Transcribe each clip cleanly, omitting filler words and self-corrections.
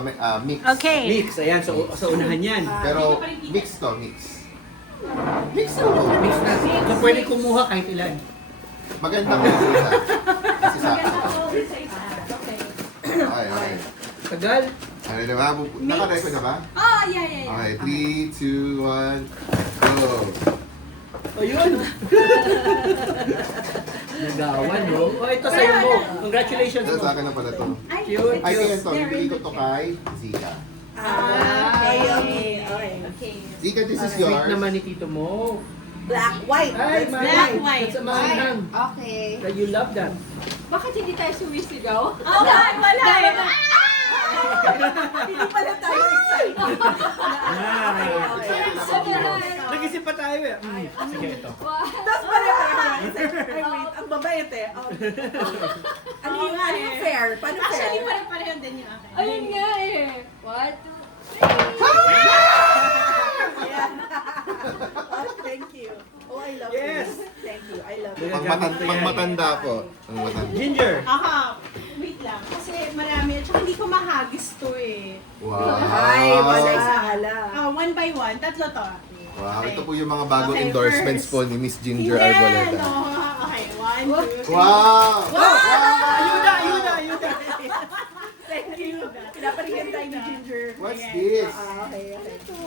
Mix. Okay. Mix, ayan, sa unahan yan. Pero mix to, mix. Mix na. So pwede kumuha kahit ilan. Maganda ko yung isa. Kasi sa Okay. Tagal. Ano na ba? Naka-record na ba? Oh, yeah. Okay, 3, 2, 1, go! Ayun. Nagawan, no? Oh, ito sa'yo mo. Congratulations Ito mo. sa akin na pala to. Cute, Ay, cute. ito, ibigay ko to kay Zika. Okay. Zika, this is Sweet yours. naman ni tito mo. Black, white. Ay, That's black, black. white. That's a manghang. Okay. That you love that. Bakit hindi tayo sumisigaw? Oh, wala eh. Hindi pala tayo excited. Nag-isip pa tayo eh. Sige, ito. Tapos pala tayo. Ay, wait. Ang babait eh. Oh. Ano yung fair? Paano fair? Actually, pare-pareho din yung akin. Ayun nga eh. What? Oh, thank you. Oh, I love Yes. you. Thank you. I love you. Pang-matanda po. Pang-matanda. Ginger. Aha, wait lang. Kasi marami. At saka hindi ko mahagis to eh. Wow. Ay, wala sa ala. One by one. Tatlo to. Wow, ito po yung mga bagong Okay, endorsements first. po ni Miss Ginger Hindi, Arboleda. no. Okay, 1, 2, 3. Wow! Ayuda. Thank you. Pinaparinggan tayo ni Ginger. What's this? Okay.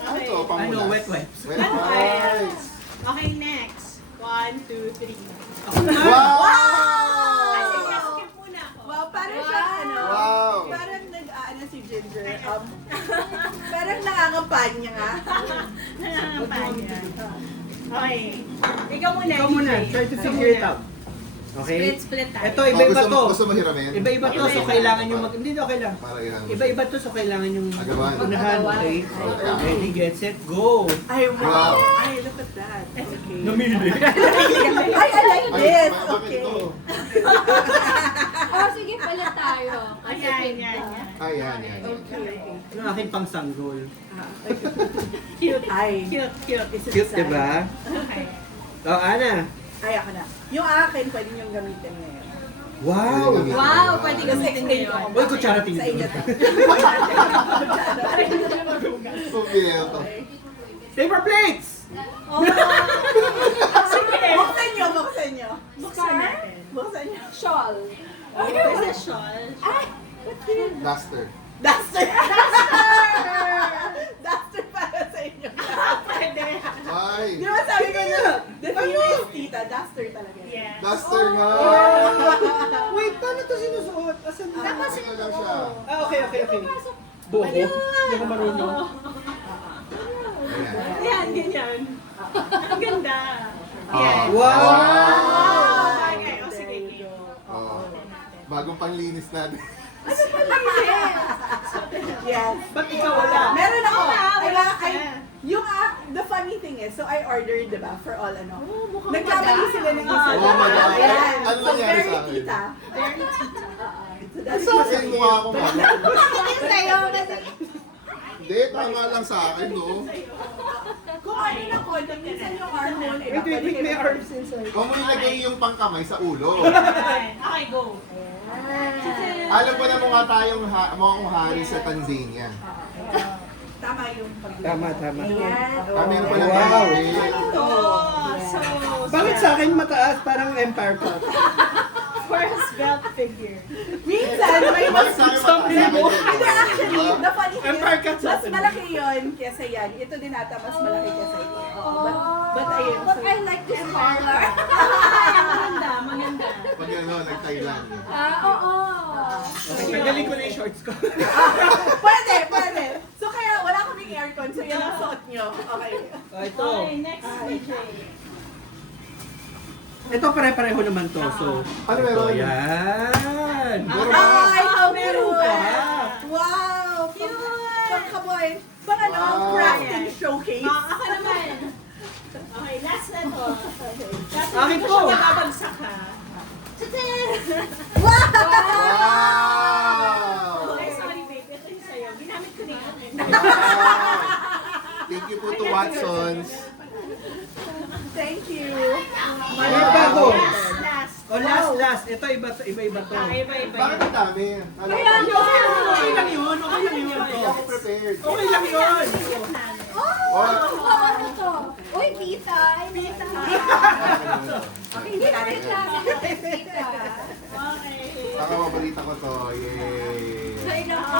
Ano to? Ano, Pamulas? wet wipes. Wet wipes. Okay, next. 1, 2, 3. Wow! Sige, skip muna ako. Wow, parang siya, ano, Wow. parang nag-aano si Ginger. Parang nangangampanya nga. Nangangampanya. Okay. Ikaw muna. Ikaw muna. DJ. Try to Ikaw figure it muna. out. Okay? Split tayo. Ito, iba-iba to. Gusto mo hiramin? Iba-iba to, so kailangan yung mag... Hindi, okay lang. Para ilang. Iba-iba to, so kailangan yung Agawan. unahan, okay? Ready, get, set, go! Ay, Wow. Ay, look at that. Okay. Namili. Ay, I like this. Bakit Okay. ito? Oh, sige pala tayo. Ayan, yan. Ay, yan. Okay. Yung aking pangsanggol. Cute. Ay. Cute. Cute, diba? Okay. Oh, Ana. Ay, ako na. Yung akin, pwede niyong gamitin ngayon. Wow! Wow, pwede Kasi gamitin explain ko. ngayon. Uy, kutsara Sa tingin inyo ko. to. Pumili to. Paper plates! Oh. Sige. Buksan niyo. Buksan natin. Buksan niyo. Shawl. There's a shawl. Duster. Duster para sa inyo. Pwede. Ay! Di ba sabi ko na, the female tita, duster talaga. Yes. Duster nga! Wait, paano to sinusuot? Asan na? Tapos ito lang siya. Ah, okay. Buko. Hindi ako marunong. Ayan. Yan, ganyan. Ang ganda. Ah. Yan. Wow! Okay, o sige. Oh. Bagong panglinis natin. Yes. Ba't ikaw wala? Meron ako. Wala ka. The funny thing is, so I ordered, diba, for all ano. mukhang Nagkamali sila ng isa. Oh my God. Ayan. Ano So, nangyari very sa akin? tita. Very tita. So, that's Sa akin mukha ako ba? Sa'yo kasi. Hindi, tama lang sa akin, no? Kung ano na content, minsan yung hormone, iba Wait, pwede may kayo- herbs inside. Huwag mo ilagay yung pangkamay sa ulo. Okay, go. Alam ko na mukha tayong mukhang hari sa Tanzania. Tama yung pag- Tama. Ayan. Kami yung pala Wow. Ito. So, Bakit sa akin mataas? Parang Empire Cup. first belt figure. Minsan, may mas... Bakit sa akin mataas? Hindi, actually, the funny thing Empire is, Cut sa mas atin. malaki yun kesa yan. Ito din ata, mas malaki kesa ito. But ayun. But I like this color. Maganda. Pag ano, nag-Thailand. Oo. Nagaling ko na yung shorts ko. Pwede. So kaya wala kaming aircon, so yan ang suot nyo. Okay. Oh, ito. Okay, next DJ. Ito pare-pareho naman to. So, Ano meron? ito, yan. Ay, how meron cute! pa. Wow! Cute! Pangkaboy! Pang ano, Wow. crafting showcase. Ako naman. Okay, last na to. Last na Akin ko po. siya mababagsak ha. Wow! Okay, sorry babe. Ito yung sa'yo. Ginamit ko na yun. Thank you po to Watsons. Thank you. May bago. Last. Oh, last. Ito, iba-iba to. Iba-iba. Bakit ang dami? Kaya Okay lang yun. Okay lang yun. Hindi ako prepared. Okay lang yun. Oh, ano to? Uy, pita. Ay, pita. Hindi na rin pita. Okay. Baka mabalita ko to. Yay! Ay, naku.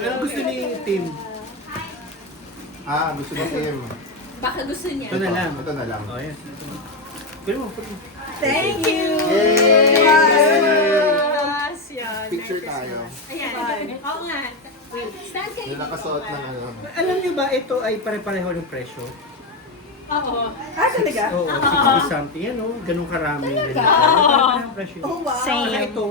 Anong gusto ni Tim? Gusto ni Tim. Baka gusto niya. Ito na lang. Ito na lang. Oh, yes. Pwede mo. Thank you! Yay! Yes, yan. Picture Merry tayo. Christmas. Ayan. Oo nga. Stand kayo. Yung nakasuot ng ano. Alam niyo ba, ito ay pare-pareho ng presyo? Oo. Ah, talaga? Oo, 60 something. Yan o, ganun karami. Talaga? Pare-pareho ng presyo. Oh, wow. Same. Saka ito,